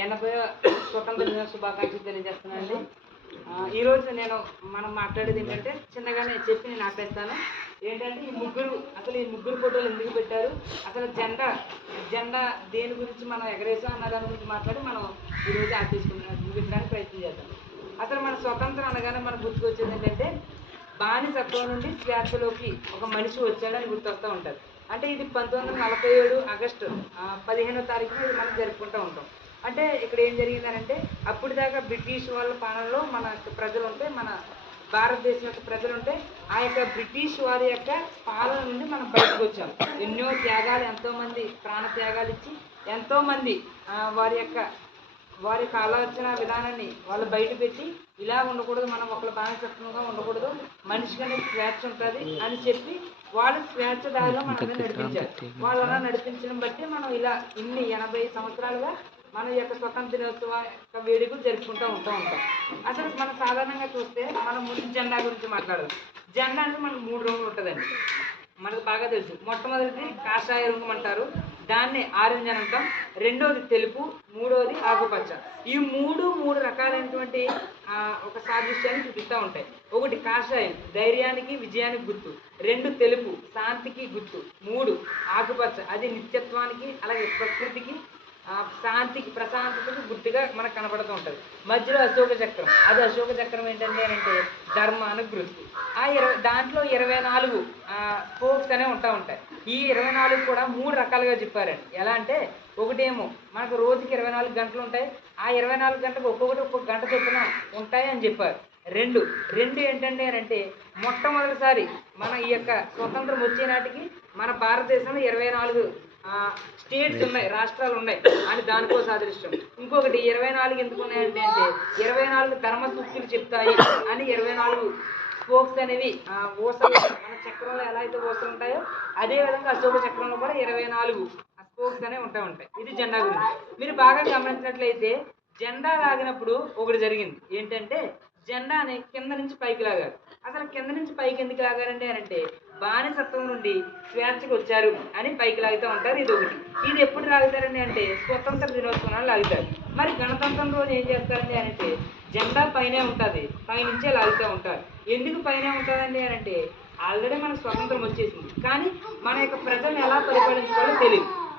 80వ స్వతంత్ర దిన శుభాకాంక్షలు తెలియజేస్తున్నానండి. ఈరోజు మనం మాట్లాడేది ఏంటంటే చిన్నగానే చెప్పి నేను ఆపేస్తాను. ఏంటంటే ఈ ముగ్గురు ఫోటోలు ఎందుకు పెట్టారు, అసలు జెండా దేని గురించి మనం ఎగరేసాం అన్న దాని గురించి మాట్లాడి మనం ఈరోజు ముగించడానికి ప్రయత్నం చేద్దాం. అసలు మన స్వతంత్రం అనగానే మనకు గుర్తుకొచ్చేది ఏంటంటే బానిసత్వం నుండి స్వేచ్ఛలోకి ఒక మనిషి వచ్చాడని గుర్తొస్తూ ఉంటుంది. అంటే ఇది 1947 ఆగస్టు 15వ తారీఖున ఇది మనం జరుపుకుంటూ ఉంటాం. అంటే ఇక్కడ ఏం జరిగిందనంటే అప్పుడు దాకా బ్రిటిష్ వాళ్ళ పాలనలో మన ప్రజలు ఉంటే, మన భారతదేశం యొక్క ప్రజలు ఉంటే, ఆ యొక్క బ్రిటిష్ వారి యొక్క పాలన నుండి మనం బయటకు వచ్చాం. ఎన్నో త్యాగాలు, ఎంతోమంది ప్రాణ త్యాగాలు ఇచ్చి ఎంతోమంది వారి యొక్క ఆలోచన విధానాన్ని వాళ్ళు బయట పెట్టి ఇలా ఉండకూడదు, మనం ఒకళ్ళు బానిసత్వంగా ఉండకూడదు, మనిషికి అనేది స్వేచ్ఛ ఉంటుంది అని చెప్పి వాళ్ళు స్వేచ్ఛ దారిలో మనల్ని నడిపించారు. వాళ్ళు అలా నడిపించడం బట్టి మనం ఇలా ఇన్ని 80 సంవత్సరాలుగా మన యొక్క స్వతంత్ర దినోత్సవ యొక్క వేడుకలు జరుపుకుంటూ ఉంటాం. అసలు మనం సాధారణంగా చూస్తే మనం ముందు జెండా గురించి మాట్లాడదాం. జెండా అంటే మనకు 3 రంగులు ఉంటుందండి, మనకు బాగా తెలుసు. మొట్టమొదటిది కాషాయ రంగు అంటారు, దాన్ని ఆరెంజ్ అని అంటాం. రెండోది తెలుపు, మూడోది ఆకుపచ్చ. ఈ మూడు రకాలైనటువంటి ఒక సాదృశ్యాన్ని చూపిస్తూ ఉంటాయి. ఒకటి కాషాయం ధైర్యానికి, విజయానికి గుర్తు. 2 తెలుపు శాంతికి గుర్తు. 3 ఆకుపచ్చ అది నిత్యత్వానికి, అలాగే ప్రకృతికి, శాంతికి, ప్రశాంతతకి గుర్తుగా మనకు కనపడుతూ ఉంటుంది. మధ్యలో అశోక చక్రం, అది అశోక చక్రం ఏంటంటే అంటే ధర్మానికి గుర్తు. దాంట్లో 24 స్పోక్స్ అనేవి ఉంటాయి. ఈ 24 కూడా 3 రకాలుగా చెప్పారండి. ఎలా అంటే ఒకటేమో మనకు రోజుకి 24 గంటలు ఉంటాయి, ఆ 24 గంటలకు ఒక్కొక్క గంట చొప్పున ఉంటాయి అని చెప్పారు. రెండు ఏంటంటే అంటే మొట్టమొదటిసారి మన ఈ యొక్క స్వతంత్రం వచ్చే నాటికి మన భారతదేశంలో 24 స్టేట్స్ ఉన్నాయి, రాష్ట్రాలు ఉన్నాయి అని దానికో సాదృశ్యం. ఇంకొకటి 24 ఎందుకు ఉన్నాయంటే 24 ధర్మ సూక్తులు చెప్తాయి అని 24 స్పోక్స్ అనేవి ఊసలు, మన చక్రంలో ఎలా అయితే ఊసలు ఉంటాయో అదేవిధంగా అశోక చక్రంలో కూడా 24 స్పోక్స్ అనేవి ఉంటాయి. ఇది జెండా గురించి. మీరు బాగా గమనించినట్లయితే జెండా లాగినప్పుడు ఒకటి జరిగింది. ఏంటంటే జెండాని కింద నుంచి పైకి లాగారు. అసలు కింద నుంచి పైకి ఎందుకు లాగారండి అంటే బానిసత్వం నుండి స్వేచ్ఛకు వచ్చారు అని పైకి లాగుతూ ఉంటారు. ఇది ఒకటి. ఇది ఎప్పుడు లాగుతారండి అంటే స్వతంత్ర దినోత్సవం లాగుతారు. మరి గణతంత్రం రోజు ఏం చేస్తారండి అంటే జెండా పైనే ఉంటుంది, పైనుంచే లాగుతూ ఉంటారు. ఎందుకు పైనే ఉంటుందండి అంటే ఆల్రెడీ మనకు స్వతంత్రం వచ్చేసింది, కానీ మన యొక్క ప్రజలను ఎలా పరిపాలించుకోవాలో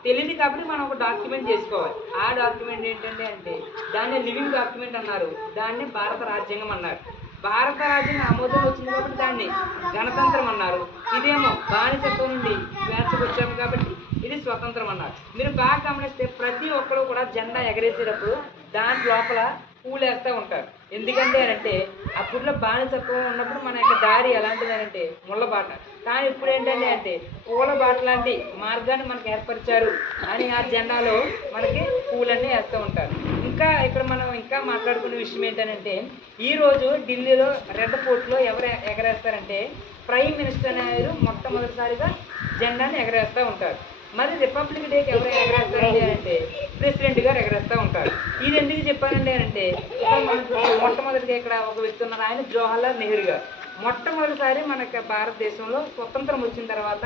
తెలియదు కాబట్టి మనం ఒక డాక్యుమెంట్ చేసుకోవాలి. ఆ డాక్యుమెంట్ ఏంటంటే అంటే దాన్ని లివింగ్ డాక్యుమెంట్ అన్నారు, దాన్ని భారత రాజ్యాంగం అన్నారు. భారత రాజ్యాంగం ఆమోదం వచ్చింది కాబట్టి దాన్ని గణతంత్రం అన్నారు. ఇదేమో బానిసత్వం నుండి స్వేచ్ఛకు వచ్చాము కాబట్టి ఇది స్వతంత్రం అన్నారు. మీరు బాగా గమనిస్తే ప్రతి ఒక్కరు కూడా జెండా ఎగరేసేటప్పుడు దాని లోపల పూలు వేస్తూ ఉంటారు. ఎందుకంటే అంటే అప్పుడులో బానిసత్వం ఉన్నప్పుడు మన యొక్క దారి ఎలాంటిది అంటే ముళ్ళబాట, కానీ ఇప్పుడు ఏంటంటే అంటే పూల బాట లాంటి మార్గాన్ని మనకు ఏర్పరిచారు అని ఆ జెండాలో మనకి పూలన్నీ వేస్తూ ఉంటారు. ఇక్కడ మనం మాట్లాడుకునే విషయం ఏంటంటే ఈరోజు ఢిల్లీలో రెడ్ ఫోర్ట్లో ఎవరు ఎగరేస్తారంటే ప్రైమ్ మినిస్టర్ అనేది మొట్టమొదటిసారిగా జెండాని ఎగరేస్తూ ఉంటారు. మరి రిపబ్లిక్ డేకి ఎవరు ఎగరేస్తారండి అంటే ప్రెసిడెంట్ గారు ఎగరేస్తూ ఉంటారు. ఇది ఎందుకు చెప్పానండి అంటే మొట్టమొదటిగా ఇక్కడ ఒక వ్యక్తి ఉన్నారు, ఆయన జవహర్లాల్ నెహ్రూ గారు. మొట్టమొదటిసారి మనకి భారతదేశంలో స్వతంత్రం వచ్చిన తర్వాత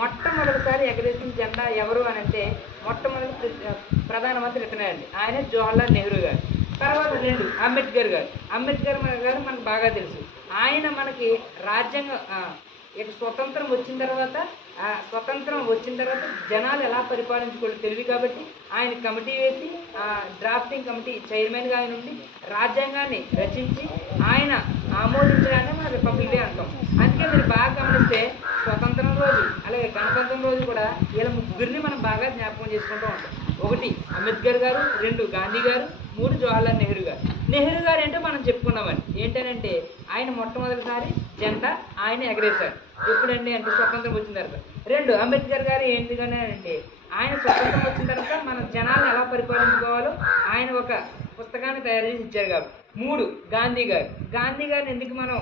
మొట్టమొదటిసారి ఎగరేసిన జెండా ఎవరు అని అంటే మొట్టమొదటి ప్రధానమంత్రి ఇతనేయండి, ఆయన జవహర్లాల్ నెహ్రూ గారు. తర్వాత 2 అంబేద్కర్ గారు మనకు బాగా తెలుసు. ఆయన మనకి రాజ్యాంగం స్వతంత్రం వచ్చిన తర్వాత జనాలు ఎలా పరిపాలించుకోవాలి తెలివి కాబట్టి ఆయన కమిటీ వేసి డ్రాఫ్టింగ్ కమిటీ చైర్మన్గా ఆయన ఉండి రాజ్యాంగాన్ని రచించి ఆయన ఆమోదించడాన్ని మనం రిపబ్లిక్ డే అంటాం. అందుకే మీరు బాగా గమనిస్తే స్వతంత్రం రోజు అలాగే గణతంత్రం రోజు కూడా వీళ్ళ ముగ్గురిని మనం బాగా జ్ఞాపకం చేసుకుంటూ ఉంటాం. 1 అంబేద్కర్ గారు, 2 గాంధీ గారు, 3 జవహర్లాల్ నెహ్రూ గారు. నెహ్రూ గారు ఏంటో మనం చెప్పుకున్నామని ఏంటంటే ఆయన మొట్టమొదటిసారి జెండా ఆయన ఎగరేశారు. ఎప్పుడండి అంటే స్వతంత్రం వచ్చిన తర్వాత. 2 అంబేద్కర్ గారు ఎందుకని అంటే ఆయన స్వతంత్రం వచ్చిన తర్వాత మన జనాలను ఎలా పరిపాలించుకోవాలో ఆయన ఒక పుస్తకాన్ని తయారు చేసి ఇచ్చారు కాబట్టి. 3 గాంధీ గారిని ఎందుకు మనం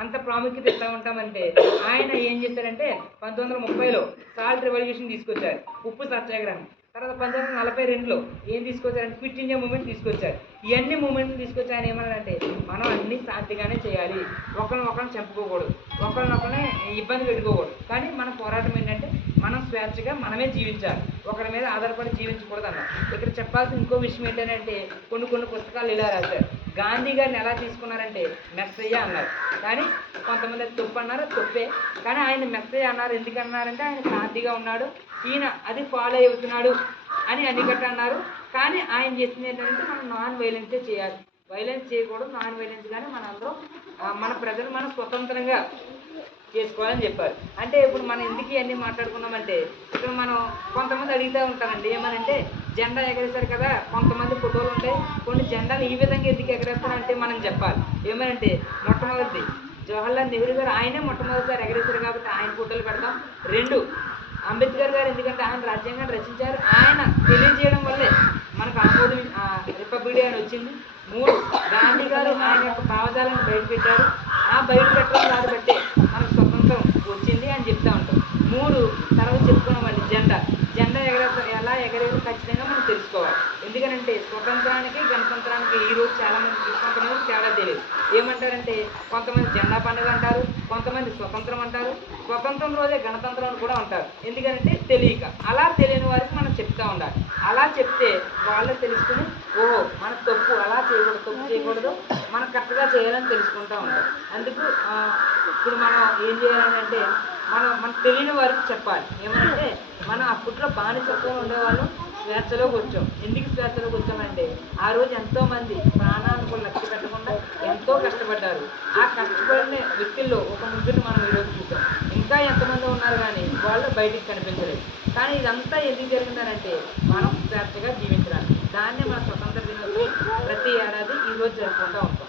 అంత ప్రాముఖ్యత ఇస్తూ ఉంటామంటే ఆయన ఏం చేశారంటే 1930లో సాల్ట్ రెవల్యూషన్ తీసుకొచ్చారు, ఉప్పు సత్యాగ్రహం. తర్వాత 1942లో ఏం తీసుకొచ్చారంటే క్విట్ ఇండియా మూమెంట్ తీసుకొచ్చారు. ఇవన్నీ మూమెంట్లు తీసుకొచ్చి ఆయన ఏమన్నారంటే మనం అన్ని శాంతిగానే చేయాలి, ఒకరిని చంపుకోకూడదు, ఒకరిని ఇబ్బంది పెట్టుకోకూడదు, కానీ మన పోరాటం ఏంటంటే మనం స్వేచ్ఛగా మనమే జీవించాలి, ఒకరి మీద ఆధారపడి జీవించకూడదు అన్నారు. ఇక్కడ చెప్పాల్సిన ఇంకో విషయం ఏంటంటే కొన్ని పుస్తకాలు ఇలా రాశారు. గాంధీ గారిని ఎలా తీసుకున్నారంటే మెస్సయ్య అన్నారు, కానీ కొంతమంది అది తప్పు అన్నారు, తప్పే. కానీ ఆయన మెస్సయ్య అన్నారు. ఎందుకన్నారంటే ఆయన శాంతిగా ఉన్నాడు, ఈయన అది ఫాలో అవుతున్నాడు అని అన్నికట్ట అన్నారు. కానీ ఆయన చేసింది ఏంటంటే మనం నాన్ వైలెన్సే చేయాలి, వైలెన్స్ చేయకూడదు, నాన్ వైలెన్స్. కానీ మనందరం మన ప్రజలు మనం స్వతంత్రంగా చేసుకోవాలని చెప్పారు. అంటే ఇప్పుడు మనం ఎందుకు ఇవన్నీ మాట్లాడుకున్నామంటే ఇక్కడ మనం కొంతమంది అడుగుతూ ఉంటారండి, ఏమనంటే జెండా ఎగరేస్తారు కదా, కొంతమంది ఫోటోలు ఉంటాయి, కొన్ని జెండాలు ఈ విధంగా ఎందుకు ఎగరేస్తారంటే మనం చెప్పాలి. ఏమనంటే మొట్టమొదటి జవహర్లాల్ నెహ్రూ గారు ఆయనే మొట్టమొదటిసారి ఎగరేస్తారు కాబట్టి ఆయన ఫోటోలు పెడతాం. 2 అంబేద్కర్ గారు, ఎందుకంటే ఆయన రాజ్యాంగాన్ని రచించారు, ఆయన తెలియజేయడం వల్లే మనకు ఆమోదం రిపబ్లిక్ డే అని వచ్చింది. 3 గాంధీ గారు ఆయన యొక్క భావజాలను బయటపెట్టారు, ఆ బయట పెట్టడం దాన్ని బట్టే మనకు స్వతంత్రం వచ్చింది అని చెప్తా ఉంటాం. 3 తర్వాత చెప్పుకున్నామండి జెండా ఎలా ఎగరేదో ఖచ్చితంగా మనం తెలుసుకోవాలి. ఎందుకనంటే స్వతంత్రానికి గణతంత్రానికి ఈరోజు చాలామంది కొంతమంది తేడా తెలియదు. ఏమంటారంటే కొంతమంది జెండా పండుగ అంటారు, కొంతమంది స్వతంత్రం అంటారు, స్వతంత్రం రోజే గణతంత్రం కూడా అంటారు. ఎందుకంటే తెలియక, అలా తెలియని వారికి మనం చెప్తా ఉండాలి. అలా చెప్తే వాళ్ళే తెలుసుకుని ఓహో మన తప్పు అలా చేయకూడదు, తప్పు చేయకూడదు, మనం కరెక్ట్గా చేయాలని తెలుసుకుంటూ ఉంటాం. అందుకు ఇప్పుడు మనం ఏం చేయాలంటే మనకు తెలియని వారికి చెప్పాలి. ఏమంటే మనం అప్పట్లో బానిసత్వం ఉండేవాళ్ళం, స్వేచ్ఛలోకి వచ్చాం. ఎందుకు స్వేచ్ఛలోకి వచ్చామంటే ఆ రోజు ఎంతోమంది ప్రాణాలను కూడా లక్ష్య పెట్టకుండా ఎంతో కష్టపడ్డారు. ఆ కష్టపడిన వ్యక్తుల్లో ఒక ముగ్గురిని మనం ఈరోజు చూసాం. ఇంకా ఎంతమంది ఉన్నారు కానీ వాళ్ళు బయటికి కనిపించలేదు. కానీ ఇదంతా ఎందుకు జరిగిందనంటే మనం స్వేచ్ఛగా జీవించడానికి. దాన్నే మన స్వతంత్ర దినోత్సవం ప్రతి ఏడాది ఈరోజు జరుపుకుంటూ ఉంటాం.